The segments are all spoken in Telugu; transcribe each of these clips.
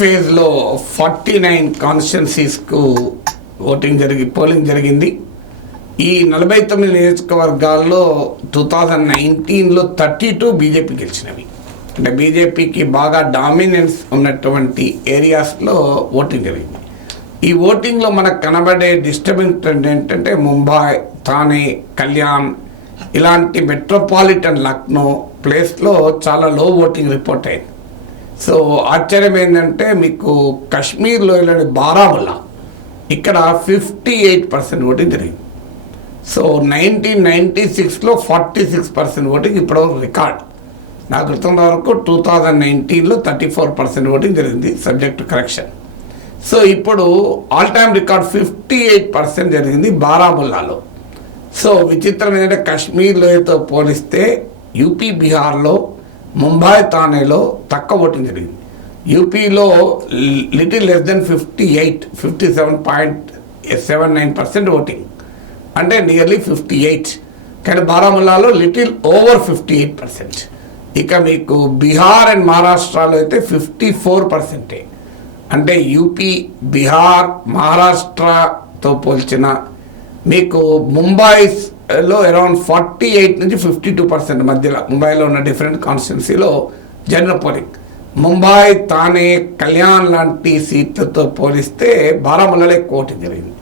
ఫేజ్లో 49 కాన్స్టిట్యున్సీస్కు పోలింగ్ జరిగింది. ఈ 49 నియోజకవర్గాల్లో 2019లో 32 బీజేపీ గెలిచినవి. అంటే బీజేపీకి బాగా డామినెన్స్ ఉన్నటువంటి ఏరియాస్లో ఓటింగ్ జరిగింది. ఈ ఓటింగ్లో మనకు కనబడే డిస్టర్బింగ్ ట్రెండ్ ఏంటంటే ముంబై, థానే, కళ్యాణ్ ఇలాంటి మెట్రోపాలిటన్ లక్నో ప్లేస్లో చాలా లో ఓటింగ్ రిపోర్ట్ అయింది. సో ఆశ్చర్యం ఏంటంటే మీకు కాశ్మీర్లో ఇలాంటి బారాముల్లా ఇక్కడ 58% ఓటింగ్ జరిగింది. సో 1996లో 46% ఓటింగ్ ఇప్పుడు రికార్డ్. నాకు గుర్తున్న వరకు 2019లో 34% ఓటింగ్ జరిగింది సబ్జెక్ట్ కరెక్షన్. సో ఇప్పుడు ఆల్ టైమ్ రికార్డ్ 58% జరిగింది బారాముల్లాలో. సో విచిత్రం ఏంటంటే కాశ్మీర్లోతో పోలిస్తే యూపీ, బీహార్లో, ముంబై, థానేలో తక్కువ ఓటింగ్ జరిగింది. యూపీలో లిటిల్ లెస్ దెన్ 57.79% ఓటింగ్, అంటే నియర్లీ 58. కానీ బారాముల్లాలో లిటిల్ ఓవర్ 58%. ఇక మీకు బీహార్ అండ్ మహారాష్ట్రలో అయితే 54%. అంటే యూపీ, బీహార్, మహారాష్ట్రతో పోల్చిన మీకు ముంబైలో అరౌండ్ 48 నుంచి 52% మధ్యలో ముంబైలో ఉన్న డిఫరెంట్ కాన్స్టిట్యున్సీలో జనరల్ పోలింగ్. ముంబై, థానే, కళ్యాణ్ లాంటి సీట్లతో పోలిస్తే బారాముల్లాలో ఎక్కువ ఓటింగ్ జరిగింది.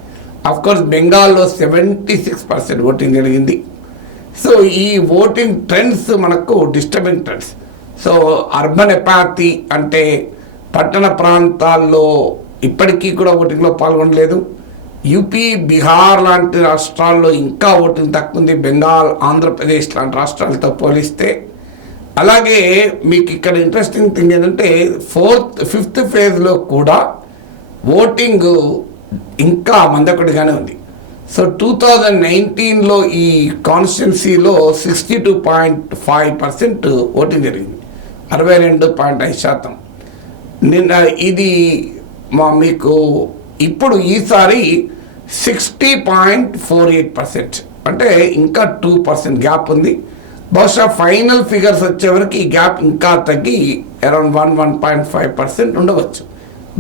అఫ్కోర్స్ బెంగాల్లో 76% ఓటింగ్ జరిగింది. సో ఈ ఓటింగ్ ట్రెండ్స్ మనకు డిస్టర్బింగ్ ట్రెండ్స్. సో అర్బన్ ఎపాథీ అంటే పట్టణ ప్రాంతాల్లో ఇప్పటికీ కూడా ఓటింగ్లో పాల్గొనలేదు. యూపీ, బీహార్ లాంటి రాష్ట్రాల్లో ఇంకా ఓటింగ్ తక్కువ ఉంది, బెంగాల్, ఆంధ్రప్రదేశ్ లాంటి రాష్ట్రాలతో పోలిస్తే. అలాగే మీకు ఇక్కడ ఇంట్రెస్టింగ్ థింగ్ ఏంటంటే 5th ఫేజ్లో కూడా ఓటింగ్ ఇంకా మందకొడిగానే ఉంది. సో 2019లో ఈ కాన్స్టిట్యున్సీలో 62.5% ఓటింగ్ జరిగింది, 62.5%. నిన్న ఇది మీకు ఇప్పుడు ఈసారి 60.48%, అంటే ఇంకా 2% గ్యాప్ ఉంది. బహుశా ఫైనల్ ఫిగర్స్ వచ్చే వరకు ఈ గ్యాప్ ఇంకా తగ్గి అరౌండ్ 1.5% ఉండవచ్చు.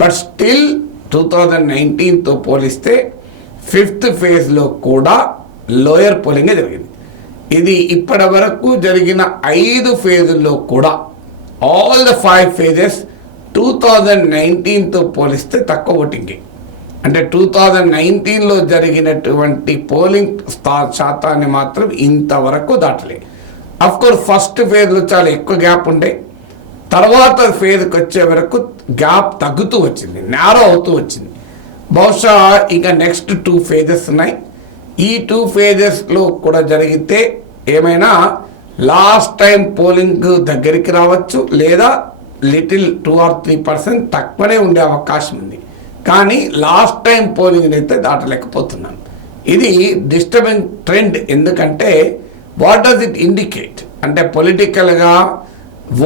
బట్ స్టిల్ 2019తో పోలిస్తే 5th ఫేజ్లో కూడా లోయర్ పోలింగే జరిగింది. ఇది ఇప్పటి వరకు జరిగిన 5 ఫేజుల్లో కూడా ఆల్ ద 5 ఫేజెస్ 2019తో పోలిస్తే తక్కువ ఓటింగే. అంటే 2019లో జరిగినటువంటి పోలింగ్ శాతాన్ని మాత్రం ఇంతవరకు దాటలే. అఫ్కోర్స్ ఫస్ట్ ఫేజ్లో చాలా ఎక్కువ గ్యాప్ ఉండే, తర్వాత ఫేజ్కి వచ్చే వరకు గ్యాప్ తగ్గుతూ వచ్చింది, నేరో అవుతూ వచ్చింది. బహుశా ఇంకా నెక్స్ట్ 2 ఫేజెస్ ఉన్నాయి. ఈ 2 ఫేజెస్లో కూడా జరిగితే ఏమైనా లాస్ట్ టైం పోలింగ్ దగ్గరికి రావచ్చు, లేదా లిటిల్ 2 or 3% తక్కువనే ఉండే అవకాశం ఉంది. కానీ లాస్ట్ టైం పోలింగ్ అయితే దాటలేకపోతున్నాను. ఇది డిస్టర్బింగ్ ట్రెండ్. ఎందుకంటే వాట్ డస్ ఇట్ ఇండికేట్ అంటే పొలిటికల్గా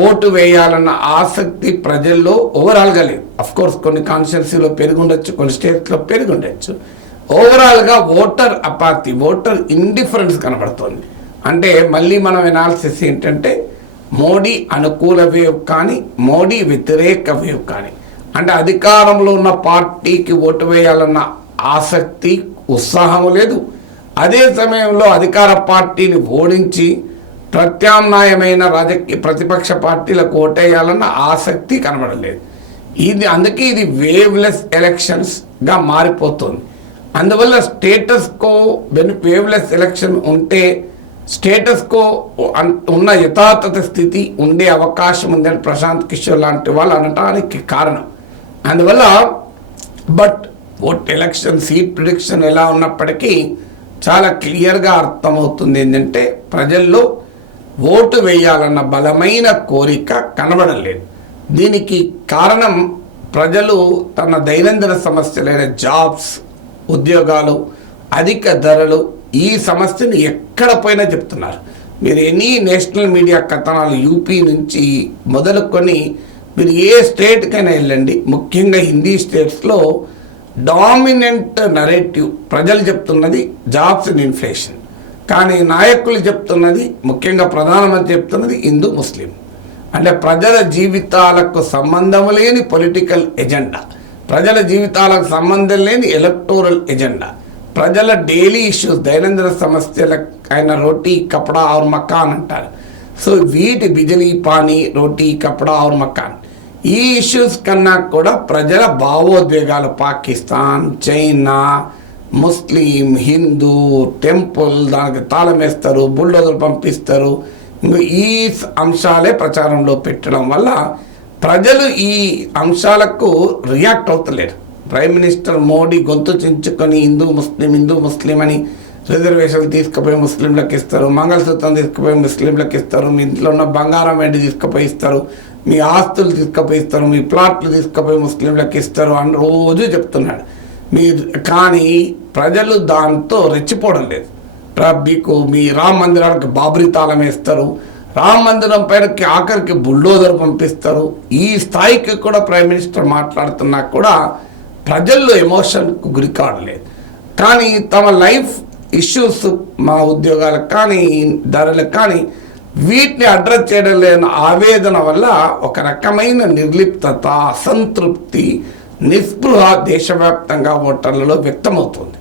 ఓటు వేయాలన్న ఆసక్తి ప్రజల్లో ఓవరాల్గా లేదు. అఫ్కోర్స్ కొన్ని కాన్స్టిట్యున్సీలో పెరుగుండొచ్చు, కొన్ని స్టేట్స్లో పెరుగుండొచ్చు. ఓవరాల్గా ఓటర్ అపాథీ, ఓటర్ ఇండిఫరెన్స్ కనబడుతోంది. అంటే మళ్ళీ మనం ఎనాలిసిస్ ఏంటంటే మోడీ అనుకూల వేవ్ కానీ మోడీ వ్యతిరేక వేవ్ కానీ, అంటే అధికారంలో ఉన్న పార్టీకి ఓటు వేయాలన్న ఆసక్తి, ఉత్సాహం లేదు. అదే సమయంలో అధికార పార్టీని ఓడించి ప్రత్యామ్నాయమైన రాజకీయ ప్రతిపక్ష పార్టీలకు ఓటేయాలన్న ఆసక్తి కనబడలేదు. అందుకే ఇది వేవ్లెస్ ఎలక్షన్స్గా మారిపోతుంది. అందువల్ల స్టేటస్ కో వేవ్లెస్ ఎలక్షన్ ఉంటే స్టేటస్ కో ఉన్న యథాతథ స్థితి ఉండే అవకాశం ఉందని ప్రశాంత్ కిషోర్ లాంటి వాళ్ళు అనటానికి కారణం. అందువల్ల బట్ ఎలక్షన్ సీట్ ప్రిడిక్షన్ ఎలా ఉన్నప్పటికీ చాలా క్లియర్గా అర్థమవుతుంది ఏంటంటే ప్రజల్లో ఓటు వేయాలన్న బలమైన కోరిక కనబడలేదు. దీనికి కారణం ప్రజలు తన దైనందిన సమస్యలైన జాబ్స్, ఉద్యోగాలు, అధిక ధరలు, ఈ సమస్యను ఎక్కడ పోయినా చెప్తున్నారు. మీరు ఎనీ నేషనల్ మీడియా కథనాలు యూపీ నుంచి మొదలుకొని మీరు ఏ స్టేట్కైనా వెళ్ళండి, ముఖ్యంగా హిందీ స్టేట్స్లో డామినెంట్ నరేటివ్ ప్రజలు చెప్తున్నది జాబ్స్ అండ్ ఇన్ఫ్లేషన్. కానీ నాయకులు చెప్తున్నది, ముఖ్యంగా ప్రధానమంత్రి చెప్తున్నది హిందూ ముస్లిం. అంటే ప్రజల జీవితాలకు సంబంధం లేని పొలిటికల్ ఎజెండా, ప్రజల జీవితాలకు సంబంధం లేని ఎలక్టోరల్ ఎజెండా, ప్రజల డైలీ ఇష్యూస్, దైనందిన సమస్యల ఆయన రోటీ కపడా और మకాన్ అంటారు. సో వీటి బిజిలీ పానీ రోటీ కపడా और మకాన్ ఈ ఇష్యూస్ కన్నా కూడా ప్రజల భావోద్వేగాలు, పాకిస్తాన్, చైనా, ముస్లిం, హిందూ, టెంపుల్, దానికి తాళం వేస్తారు, బుల్డోజర్ పంపిస్తారు, ఈ అంశాలే ప్రచారంలో పెట్టడం వల్ల ప్రజలు ఈ అంశాలకు రియాక్ట్ అవుతలేరు. ప్రైమ్ మినిస్టర్ మోడీ గొంతు చించుకొని హిందూ ముస్లిం అని రిజర్వేషన్లు తీసుకుపోయి ముస్లింలకు ఇస్తారు, మంగళసూత్రం తీసుకుపోయి ముస్లింలకు ఇస్తారు, మీ ఇంట్లో ఉన్న బంగారం వెండి తీసుకుపోయి ఇస్తారు, మీ ఆస్తులు తీసుకుపోయి ఇస్తారు, మీ ప్లాట్లు తీసుకుపోయి ముస్లింలకు ఇస్తారు అని రోజు చెప్తున్నాడు. కానీ ప్రజలు దాంతో రెచ్చిపోవడం లేదు. మీకు మీ రామ మందిరానికి బాబ్రీ తాళం వేస్తారు, రామ మందిరం పైనకి ఆఖరికి బుల్డోజర్ పంపిస్తారు. ఈ స్థాయికి కూడా ప్రైమ్ మినిస్టర్ మాట్లాడుతున్నా కూడా ప్రజల్లో ఎమోషన్కు గురి కావట్లేదు. కానీ తమ లైఫ్ ఇష్యూస్, మా ఉద్యోగాలకు కానీ ధరలకు కానీ వీటిని అడ్రస్ చేయడం లేని ఆవేదన వల్ల ఒక రకమైన నిర్లిప్తత, అసంతృప్తి, నిస్పృహ దేశవ్యాప్తంగా ఓటర్లలో వ్యక్తమవుతుంది.